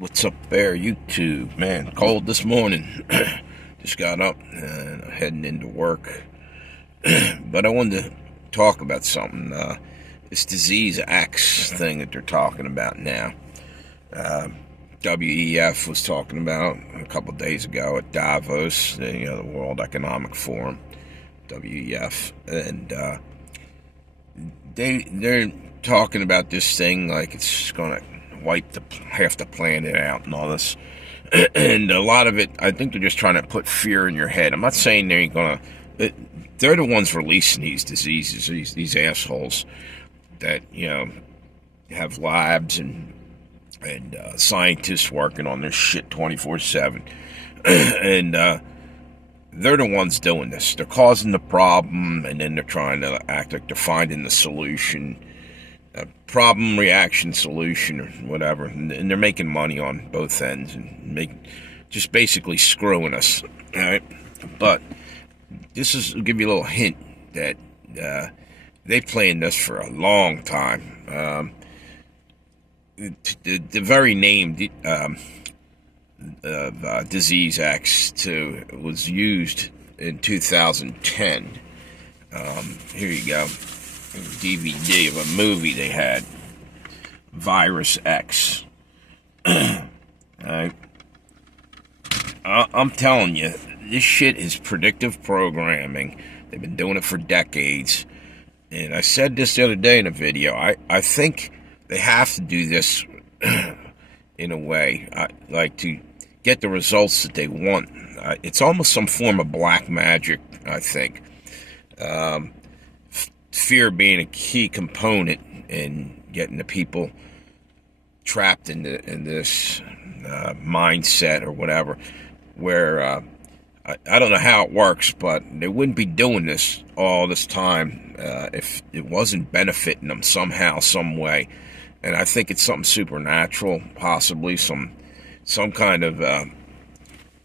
What's up there, YouTube? Man, cold this morning. Just got up and heading into work. But I wanted to talk about something. This disease X thing that they're talking about now. Uh, WEF was talking about a couple of days ago at Davos, the World Economic Forum, WEF, and they're talking about this thing like it's gonna wipe half the planet out and all this. And a lot of it, I think they're just trying to put fear in your head. I'm not saying they're gonna. They're the ones releasing these diseases. These assholes that have labs and scientists working on this shit 24/7, and they're the ones doing this. They're causing the problem, and then they're trying to act like they're finding the solution. Problem, reaction, solution, or whatever, and they're making money on both ends and just basically screwing us. All right, but will give you a little hint that they've planned this for a long time. The very name of Disease X2 was used in 2010. Here you go. DVD of a movie they had, Virus X. Right. I'm telling you, this shit is predictive programming. They've been doing it for decades. And I said this the other day in a video. I think they have to do this in a way, like to get the results that they want. It's almost some form of black magic, I think. Fear being a key component in getting the people trapped in this mindset or whatever, where I don't know how it works, but they wouldn't be doing this all this time if it wasn't benefiting them somehow, some way. And I think it's something supernatural, possibly some kind of I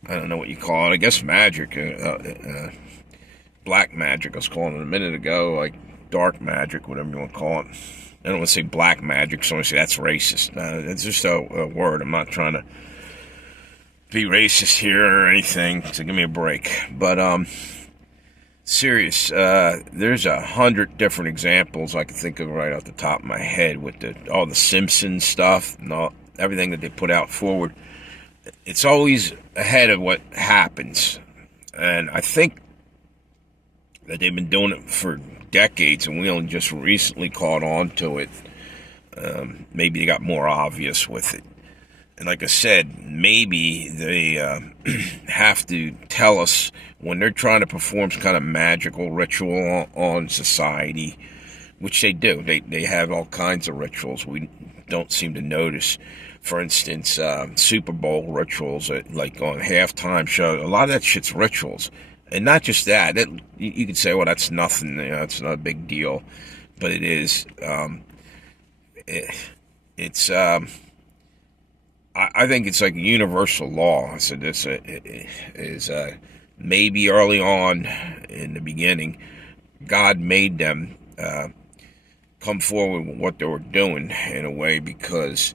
don't know what you call it. I guess magic, black magic. I was calling it a minute ago, like dark magic, whatever you want to call it. I don't want to say black magic, so I say that's racist. It's just a word. I'm not trying to be racist here or anything, so give me a break. But serious, there's 100 different examples I can think of right off the top of my head with all the Simpsons stuff and everything that they put out forward. It's always ahead of what happens, and I think that they've been doing it for decades, and we only just recently caught on to it. Maybe they got more obvious with it. And like I said, maybe they have to tell us when they're trying to perform some kind of magical ritual on society, which they do. They have all kinds of rituals we don't seem to notice. For instance, Super Bowl rituals, like on halftime show. A lot of that shit's rituals. And not just that, you could say, well, that's nothing, it's not a big deal, but it is. I think it's like a universal law. I said this is maybe early on in the beginning, God made them come forward with what they were doing in a way, because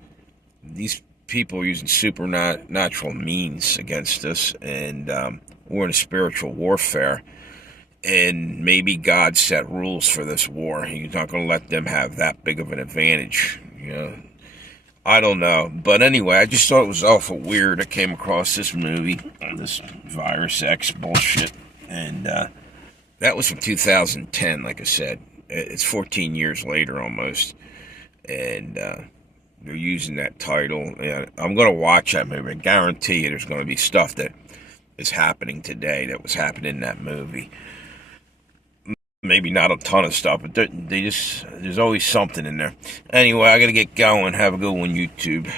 these people are using supernatural means against us, and we're in a spiritual warfare, and maybe God set rules for this war. He's not going to let them have that big of an advantage. I don't know. But anyway, I just thought it was awful weird. I came across this movie, this Virus X bullshit, and that was from 2010, like I said. It's 14 years later almost, and they're using that title. And I'm going to watch that movie. I guarantee you there's going to be stuff that is happening today that was happening in that movie. Maybe not a ton of stuff, but there's always something in there. Anyway, I gotta get going. Have a good one, YouTube.